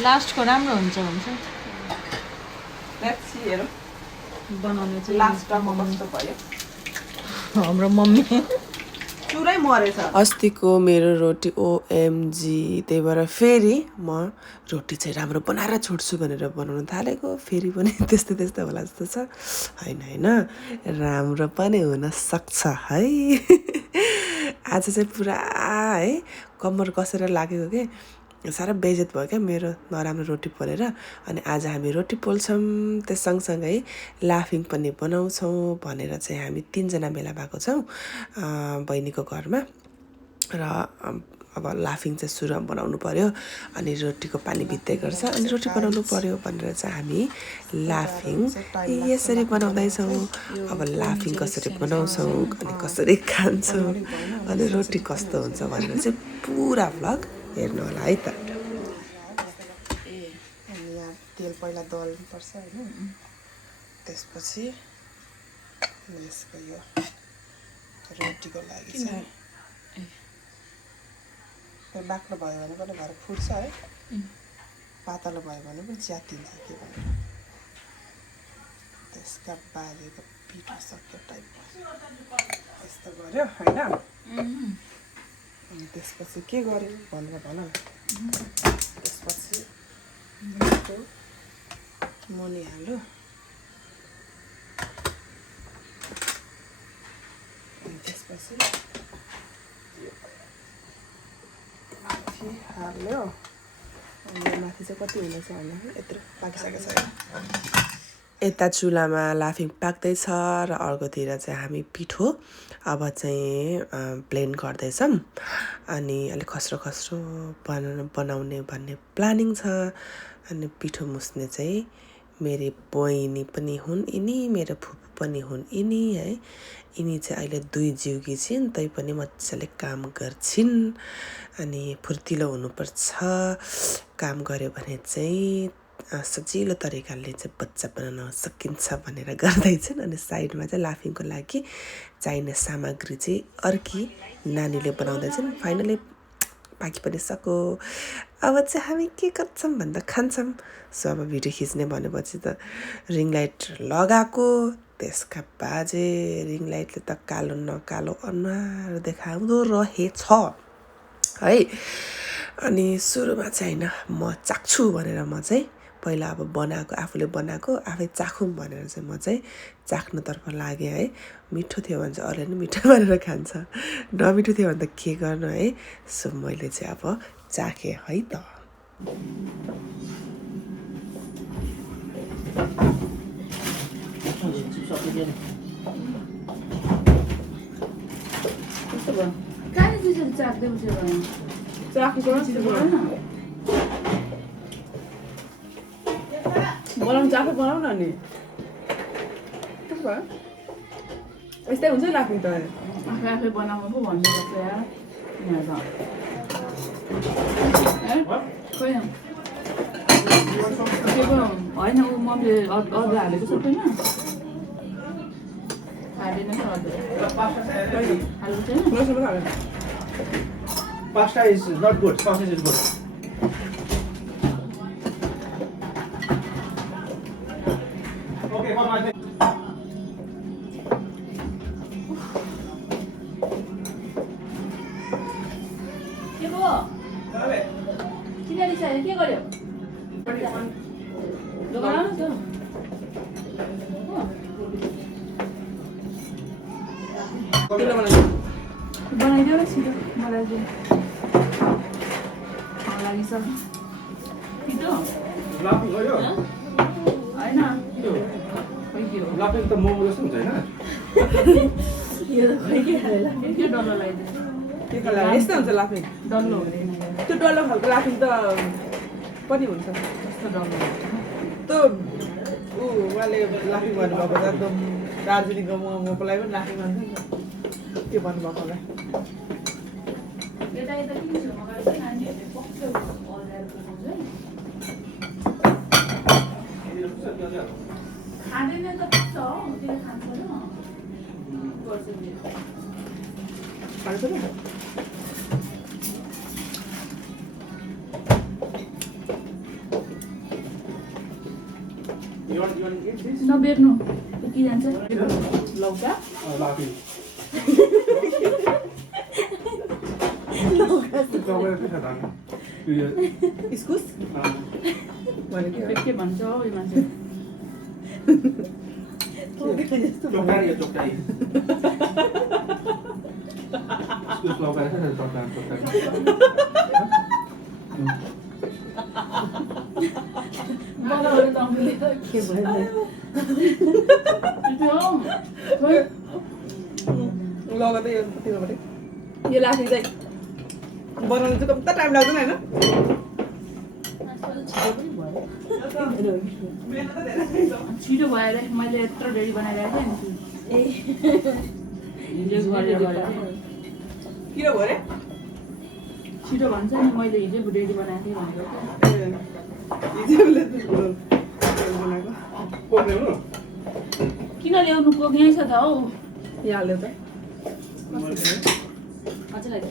लास्टको राम्रो हुन्छ बनाउनु चाहिँ लास्टमा कस्तो भयो हाम्रो मम्मी चुरै मरेछ अस्तिको मेरो रोटी ओएमजी त्यही भएर फेरि म रोटी चाहिँ राम्रो बनाएर छोड्छु भनेर बनाउन थालेको फेरि पनि त्यस्तै त्यस्तै होला जस्तो छ हैन राम्रो पनि हुन सक्छ है आज चाहिँ पुरा है कम्मर कसेर लागेको के सारा बेइज्जत भयो क्या मेरो नराम्रो रोटी पोलेर अनि आज हामी रोटी पोल्छौँ त्यस सँगसँगै लाफिङ पनि बनाउँछौँ भनेर चाहिँ हामी 3 जना भेला भएको छौँ बहिनीको घरमा र अब लाफिङ चाहिँ सुरुमा बनाउनु पर्यो अनि रोटीको पानी भित्दै गर्छ अनि रोटी बनाउनु पर्यो भनेर चाहिँ हामी लाफिङ यसरी बनाउँदैछौँ अब लाफिङ कसरी बनाउँछौँ अनि कसरी खान्छौँ अनि रोटी कस्तो हुन्छ भनेर चाहिँ पुरा भ्लग हेर्नु होला है त अनि यहाँ तेल पहिला दल्नुपर्छ हैन त्यसपछि यसको यो रोटीको लागि चाहिँ बाक्लो भयो भने पनि भएर फुट्छ है पातलो भयो भने पनि च्यातिन्छ के भन्नु त्यसका बारीको पिठो सक्यो टाइपको यस्तो गर्यो हैन अनि त्यसपछि के गर्यो भनेर भन न त्यसपछि मुनि हाल्यो अनि त्यसपछि माथि हाल्यो अनि माथि चाहिँ कति हुँदैछ भन्दा यत्रो पाकिसकेको छ यता चुलामा लाफिङ पाक्दैछ र अर्कोतिर चाहिँ हामी पिठो अब चाहिँ ब्लेन्ड गर्दैछौँ अनि अलिक खस्रो खस्रो बनाउने भन्ने प्लानिङ छ अनि पिठो मुस्ने चाहिँ मेरो बहिनी पनि हुन् यिनी मेरो फुपू पनि हुन् यिनी है यिनी चाहिँ अहिले 2 जिउकी छिन् तै पनि मजाले काम गर्छिन् अनि फुर्तिलो हुनुपर्छ काम गर्यो भने चाहिँ सजिलो तरिकाले चाहिँ बच्चा बनाउन सकिन्छ भनेर गर्दैछन् अनि साइडमा चाहिँ लाफिङको लागि चाहिने सामग्री चाहिँ अर्की नानीले बनाउँदैछन् फाइनली पाकी पनि सको अब चाहिँ हामी के गर्छौँ भन्दा खान्छौँ सो अब भिडियो खिच्ने भनेपछि त रिङ लाइट लगाएको त्यसका बाजे रिङ लाइटले त कालो न कालो अनुहार देखाउँदो रहेछ है अनि सुरुमा चाहिँ हैन म चाख्छु भनेर म चाहिँ पहिला अब बनाएको आफूले बनाएको आफै चाखौँ भनेर चाहिँ म चाहिँ चाख्नुतर्फ लागेँ है मिठो थियो भने चाहिँ अरूले पनि मिठो भनेर खान्छ नमिठो थियो भने त के गर्नु है सो मैले चाहिँ अब चाखेँ है त बनाउनु चाखो बनाऊ न नि यस्तै हुन्छ लाफिङ त आफै बनाउनु पो भन्नुपर्छ यार होइन ऊ मम्मीले अदुवा हालेको सबैमा हालेन नि अदुवा हालेको छैन Pasta is not good, sausage is good. Okay, for my thing. के भयो किन रिसायो के गर्यो लगाउनु बनाइदेऊ न छिटो मलाई चाहिँ लागिसक्यो छिटो Laughing गयो होइन खोइ के हो Laughing त मोमो जस्तो हुन्छ हैन यो त खोइ के हालेर के डल्लो लगाइदियो के कला यस्तो हुन्छ लाफिङ डल्लो त्यो डल्लो खालको लाफिङ त पनि हुन्छ कस्तो डल्लो त्यो उहाँले लाफिङ भन्नुभएको त एकदम दार्जिलिङको मोमोकोलाई पनि लाफिङ भन्छ नि त के भन्नुभएकोलाई यता यता किन छ मगाएर नानीहरूले पक्कै अल्झाएर पकाउँछ है खाँदैन त पुग्छ हो त्यसले खान्छ न गर्छ खान्छ नि You want eat this? नबेर्नु के जान्छ लौका Laughing. इस्कुस भनेको के भन्छ हौ यो मान्छे Chokari ya chokari. Excuse lauka ya chokari. बनाउने त आउँदैन के भयो लगा त यो तिमीबाट यो लाफी चाहिँ बनाउनु चाहिँ कम्ता टाइम लाग्दैन हैन छिटो भएर मैले यत्रो रेडी बनाइरहेको थिएँ हिजो गरेर किन भयो रे छिटो भन्छ नि मैले हिजो रेडी बनाएको थिएँ भनेको हिजोले बनाएको Pokoknya lu. किन ल्याउनु कोक यहीँ छ त हौ यहाँ हाल्यो त अझै लाग्यो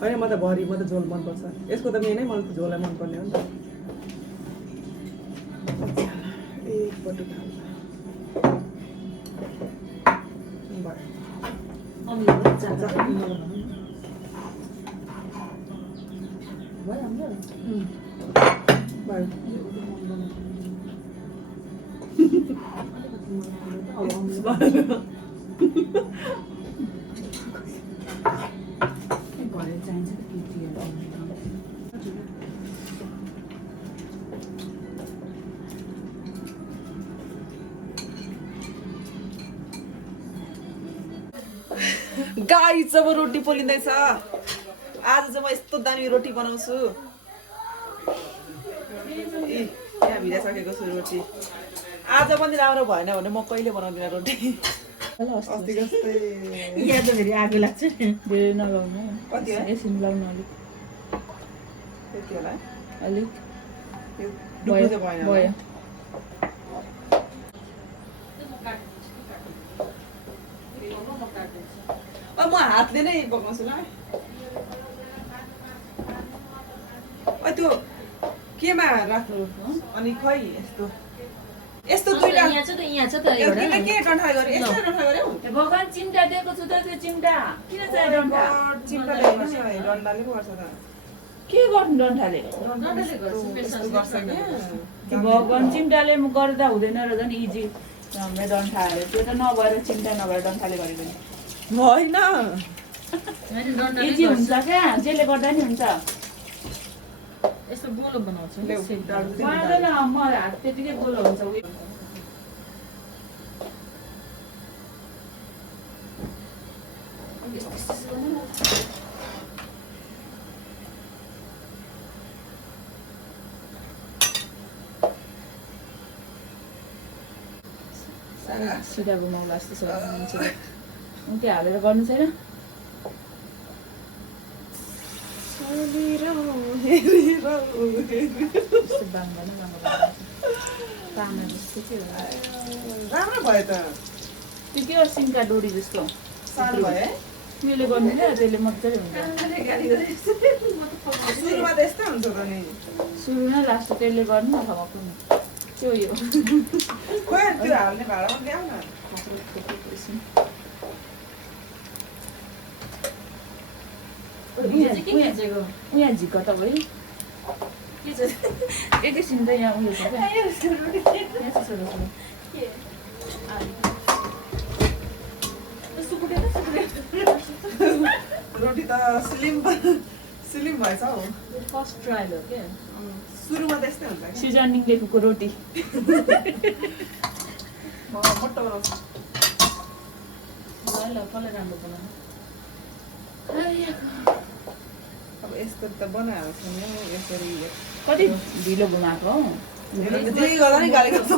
होइन म त भरि म त झोल मनपर्छ यसको त मेनै मलाई त झोलै मनपर्ने हो नि त एक बटु खान्छ घरे चाहिन्छ केटीहरू गाई जब रोटी पोलिँदैछ आज चाहिँ म यस्तो दामी रोटी बनाउँछु यहाँ भिजाइसकेको छु रोटी आज पनि राम्रो भएन भने म कहिले बनाउँदिनँ रोटी अस्ति जस्तै यहाँ त फेरि आगो लाग्छ धेरै नलाउनु कति हो एकछिन लाउनु अलिक त्यति होला है अलिक यो डुब्नु चाहिँ भएन होला। भयो म हातले नै पकाउँछु ल त्यो केमा राख्नु अनि खै यस्तो यस्तो दुईटा यहाँ छ त एउटा के डन्ठा गरे यस्तो डन्ठा गरे भगवान चिम्टा दिएको छु त त्यो चिम्टा किन चाहियो डन्ठा चिम्टा ल्याएन नि डन्डाले पो गर्छ त के गर्नु डन्ठाले यस्तो गर्छ क्या भगवान चिम्टाले गर्दा हुँदैन र झन् इजी हाम्रो डन्ठाले त्यो त नभएर चिम्टा नभएर डन्ठाले गरेको नि होइन इजी हुन्छ क्या जसले गर्दा नि हुन्छ यस्तो गोलो बनाउँछ गर्दैन म हात त्यतिकै गोलो हुन्छ उयो सिधा घुमाउला जस्तो छ मान्छेले त्यो हालेर गर्नु छैन त्यस्तो बाङ्गा न तामा जस्तो के हो राम्रो भयो त त्यो के हो सिन्का डोरी जस्तो सानो भयो है त्यसले गर्नु क्या त्यसले मजाले हुन्छ सुरुमा त यस्तै हुन्छ त नि सुरु न लास्ट त्यसले गर्नु न थमाएको नि त्यो यो खोइ त्यो हाल्ने भाँडामा ल्याऊ न यहाँ झिक्क त भयो एकैछिन त यहाँ उयो छ क्या यहाँ छ छोरो छोरो रोटी त स्लिम भएछ हौ फर्स्ट ट्रायल हो क्या सुरुमा त यस्तै हुन्छ सिजनिङ लेखेको रोटी मोटो बनाउँछु ल कसलाई राम्रो बनाउनु अब यस्तो त बनाइहाल्छु नि हौ यसरी कति ढिलो घुमाएको हौ जे गर्दा नि गाली गर्छ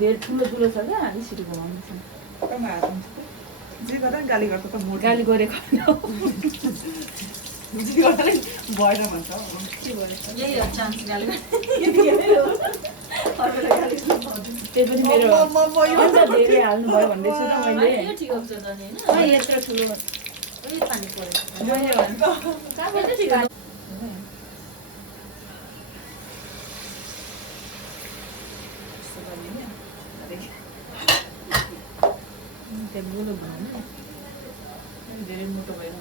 धेरै ठुलो ठुलो छ क्या यसरी घुमाउनु छ जे गर्दा नि गाली गर्छ त मोटो गाली गरेको जे गर्दा नि भएन भन्छ हौ के भयो यही हो चान्स गाली त्यही पनि मेरो अझ धेरै हाल्नु भयो भन्दैछु त मैले यो ठिक हुन्छ त नि खै यत्रो ठुलो होइन पानी पऱ्यो मैले भने ठिक त्यहाँ गोलो बनाउनु धेरै मोटो भएर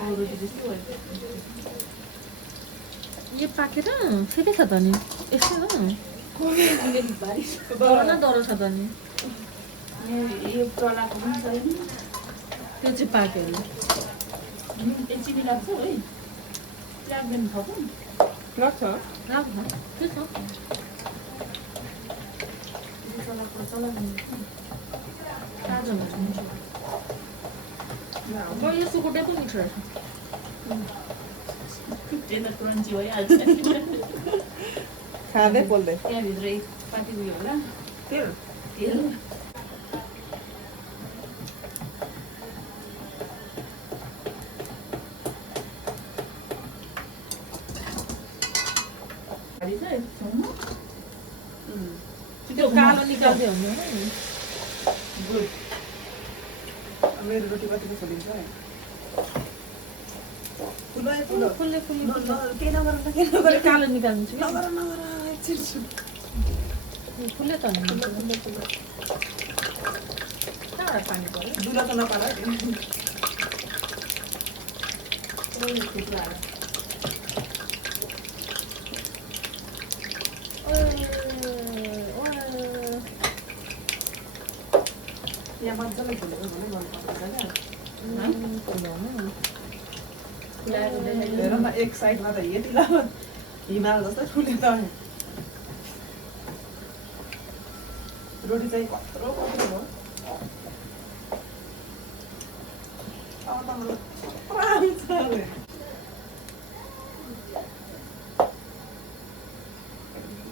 अरू रोटी जस्तो भयो यो पाकेर फेरि छ त नि यस्तै हो डर न डर छ त नि यो चलाएको पनि छैन त्यो चाहिँ पाकेर चिनी लाग्छ है लाग्दैन थप लाग्छ राख न के छ ताजा हुन्छ यो सुकुटे पनि मिठो रहेछ त्यसमा क्रन्ची भइहाल्छ खाँदै बोल्दै त्यहाँभित्र एक पाटी उयो होला तेल तेल त्यो कालो निकाल्दै हुनु गुड मेरो रोटी कति खोलिन्छ है फुल्ले केही नगर कालो निकाल्नु छु नगर चिर्छु फुल्ले त कहाँबाट पानी पर्यो दुला त नपार यहाँ मजाले फुलेको भने गर्नुपर्छ हेर न एक साइडमा त यति लामो हिमाल जस्तै फुले त रोटी चाहिँ कत्रो कत्रो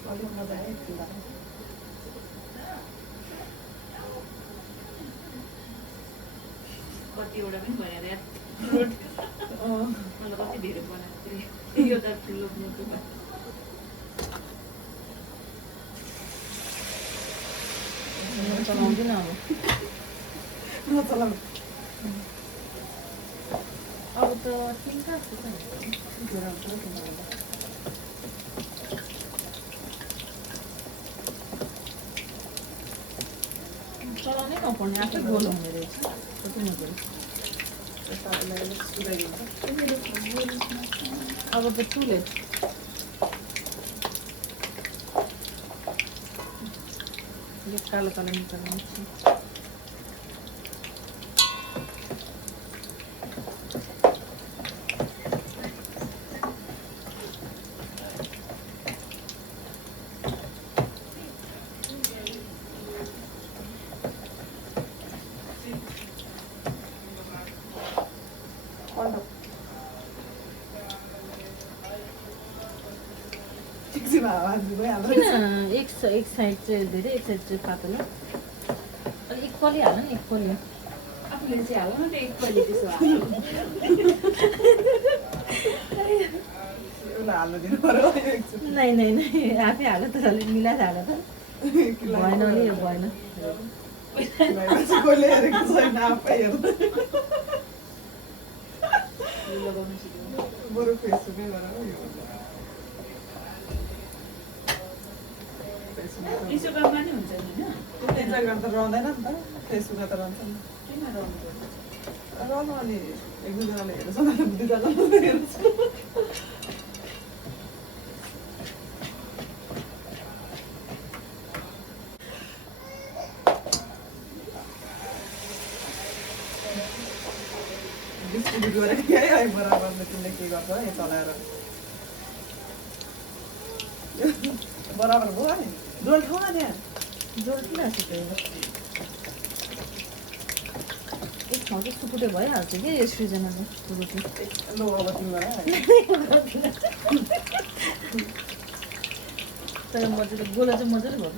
भयो मजा आयो कतिवटा पनि भयो अरे मलाई कति धेरै बनाएको थिएँ यो त ठुलो मोटो भयो चलाउँदिन अब नचलाउनु अब त ठिक छ चलाउनै नपर्ने आफै गोलो हुने रहेछ कति मजा अब त चुले यो कालो कालो निकाल्नु किन एक साइड चाहिँ धेरै एक साइड चाहिँ पातलो अलिक इक्वली हाल न इक्वली आफूले चाहिँ हाल न त्यो एकपल्ट त्यसो नै आफै हाल त अलिक मिलाएर हाल त भएन नि यो भएन लगाउनु सिक्नु बरु फेसबुकै गरेर इन्स्टाग्राममा नि हुन्छ नि होइन इन्स्टाग्राम त रहँदैन नि त फेसबुकमा त रहन्छ नि किन रहनु रहनु अनि एक दुईजनाले हेर्छ दुईजनाले हेर्छ डिस्ट्रिब्युट गरेर यही है बराबरले तिमीले के गर्छ है चलाएर बराबर भयो नि डोल ठाउँमा त्यहाँ जोड किन सुत्यो एक ठाउँ चाहिँ सुकुटे भइहाल्छ कि यो सृजनाले रोटी लो अब तिमीलाई तर मजाले गोला चाहिँ मजाले भयो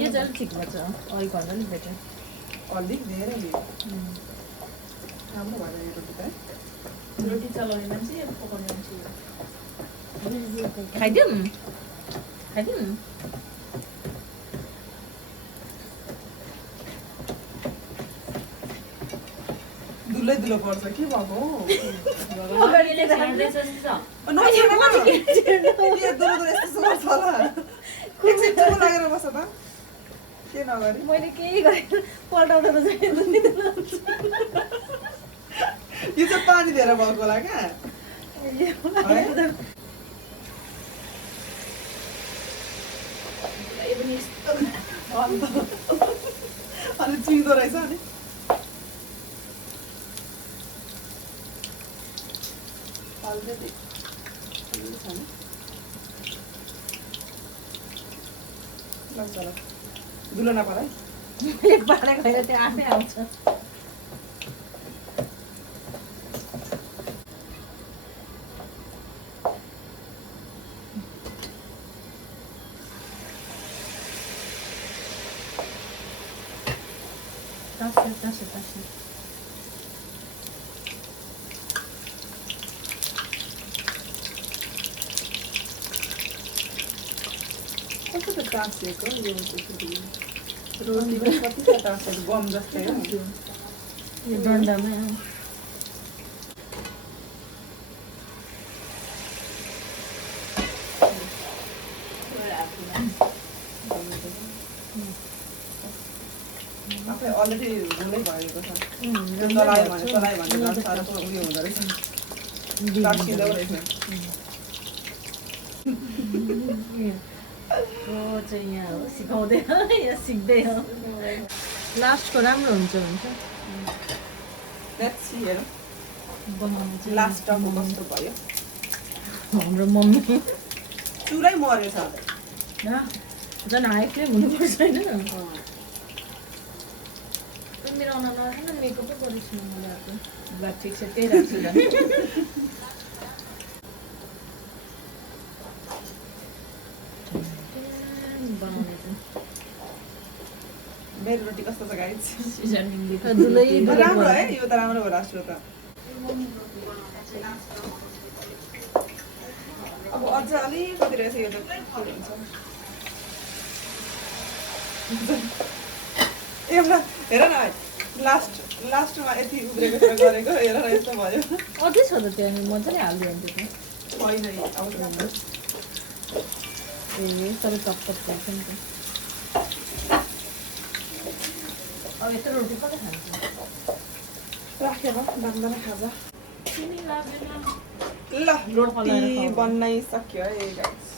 यो चाहिँ अलिक ठिक भएछ अलिक भन्दा अलिक बेटर अलिक धेरै राम्रो भएर यो रोटी त रोटी चलाउने मान्छे पकाउने मान्छे खाइदिउँ दुलै दुलो पर्छ के भएको अगाडिले छाड्दैछ नि त दुलो दुलो यस्तो गर्छ होला एकछिन चुप लागेर बस त के नगरे मैले केही गरेँ पल्टाउँदा त चाहिँ यो चाहिँ पानी धेरै भएको होला क्या अनि चिउँदो रहेछ अनि धुलो नपर है एक पाडा गएर त्यो आफै आउँछ तास्यो कस्तो त टाँसिएको यो रोटी पनि कति छ टाँसिएको गम जस्तै हो यो डन्डामा आफै अलरेडी रोलै भएको छ चलायो भने झन् साह्रो उयो हुँदो रहेछ टाँसिँदो रहेछ चाहिँ यहाँ हो सिकाउँदै यहाँ सिक्दै हो लास्टको राम्रो हुन्छ लेट्स सी हेरौँ बनाउनु चाहिँ लास्ट टको कस्तो भयो हाम्रो मम्मी चुरै मरेछ झन् हाई फ्लेम हुनुपर्छ होइन मेरो अनुहार नराखेन मेकअपै गरेको छु मैले आएको ल ठिक छ त्यही राख्छु झन् बनाउने चाहिँ मेरो रोटी कस्तो छ गाइस सिजनिङले धुलै राम्रो है यो त राम्रो भयो लास्टको त अब अझ अलिकति रहेछ यो त के हुन्छ एउटा हेर न लास्टमा यति उब्रेको छ गरेको हेर न यस्तो भयो अझै छ त त्यहाँ मजाले हालिदियो भने त्यो छैन अब ए सबै टप गर्छ नि त अब यत्रो रोटी कसले खान्छ राखेर बाँध्दैन खाजा तिमी लाग्दैन ल रोटी बनाइसक्यो है गाइस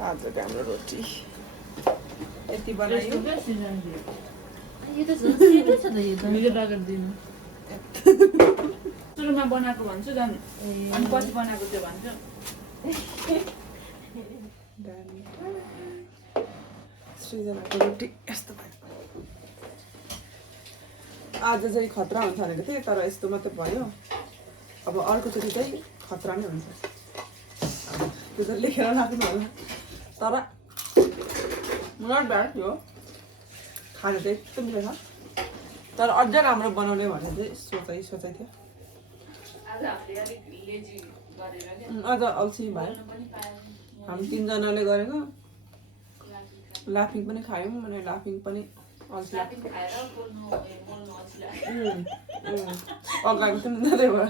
आजको हाम्रो रोटी यति बनायो यो त सेतै छ त यो त मैले लगाइदिनु सुरुमा बनाएको भन्छु झन् अनि पछि बनाएको त्यो भन्छु सृजनाको रोटी यस्तो भयो आज चाहिँ खतरा हुन्छ भनेको थिएँ तर यस्तो मात्रै भयो अब अर्कोचोटि चाहिँ खतरा नै हुन्छ त्यो चाहिँ लेखेर राख्नु होला तर नट ब्याड यो खाना चाहिँ एकदम मिठो छ तर अझै राम्रो बनाउने भनेर चाहिँ सोचाइ थियो आज हामीले अलिक लेजी गरेर के अझ अल्छी भयो हामी तिनजनाले गरेको लाफिङ पनि खायौँ अनि लाफिङ पनि अल्छी लाग्यो खाएर बोल्नु अल्छी लाग्यो अगाएको पनि जाँदै भयो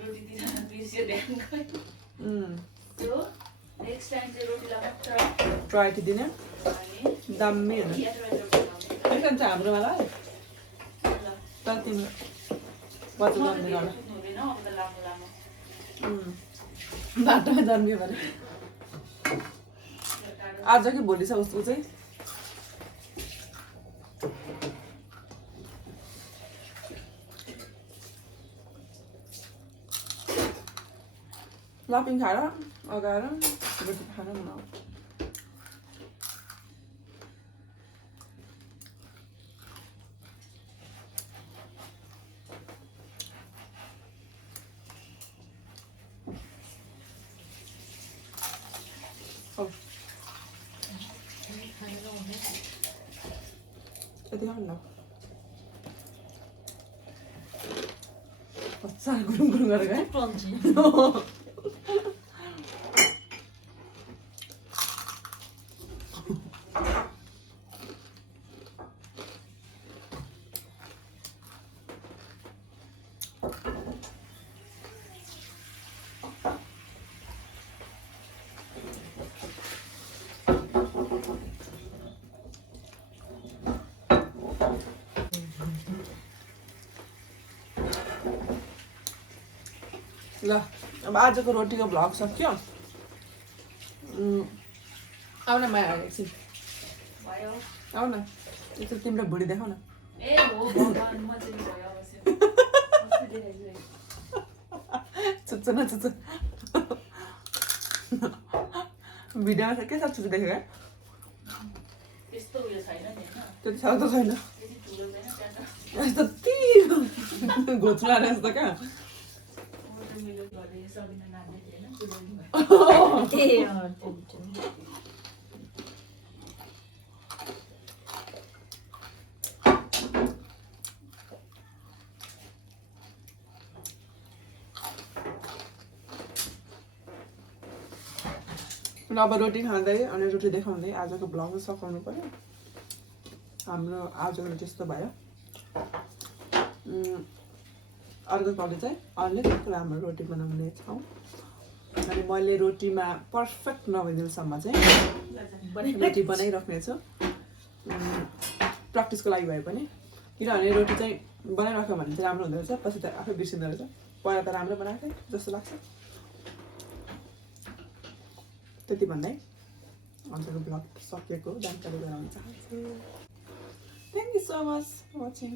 रोटी दिन बिर्स्यो ध्यान त्यो नेक्स्ट टाइम चाहिँ रोटीलाई मात्र ट्राई दिने अनि दामी हुन्छ चिकन छ हाम्रोमा ल तर तिम्रो बच्चा जन्मिन होला हुँदैन अब त लामो लामो बाटोमा जन्मियो भने आज कि भोलि छ उसको चाहिँ लाफिङ खाएर अगाएर रोटी खाएर बनाऊ यति खानु साह्रो गुरुङ गुरुङ गरेको है क्रन्ची ल अब आजको रोटीको भ्लग सक्यो आउ न माया एकछिन भयो आउ न एकछिन तिम्रो भुँडी देखाउ न ए हो भगवान म चाहिँ भयो अवश्य चुच्चो न चुच्चो भिडियोमा के साथ चुच्चो देखेको त्यस्तो उयो छैन नि हैन त्यो साह्रो छैन त्यति ठुलो छैन त्यहाँ यस्तो घोच्ला जस्तो क्या त मिलो गर्दै सबिना नाच्दै थियो हैन चुलोनी भयो त्यही हो, अब रोटी खाँदै अनि रोटी देखाउँदै आजको भ्लग सघाउनु पर्यो हाम्रो आजको त्यस्तो भयो अर्कोपल्ट चाहिँ अलिक राम्रो रोटी बनाउने छौँ अनि मैले रोटीमा पर्फेक्ट नभइदिनसम्म चाहिँ रोटी बनाइराख्नेछु प्र्याक्टिसको लागि भए पनि किनभने रोटी चाहिँ बनाइराख्यो भने चाहिँ राम्रो हुँदो रहेछ पछि त आफै बिर्सिँदो रहेछ पहिला त राम्रो बनाएको थिएँ जस्तो लाग्छ त्यति भन्दै आजको भ्लग सकिएको जानकारी गराउन चाहन्छु thank you so much watching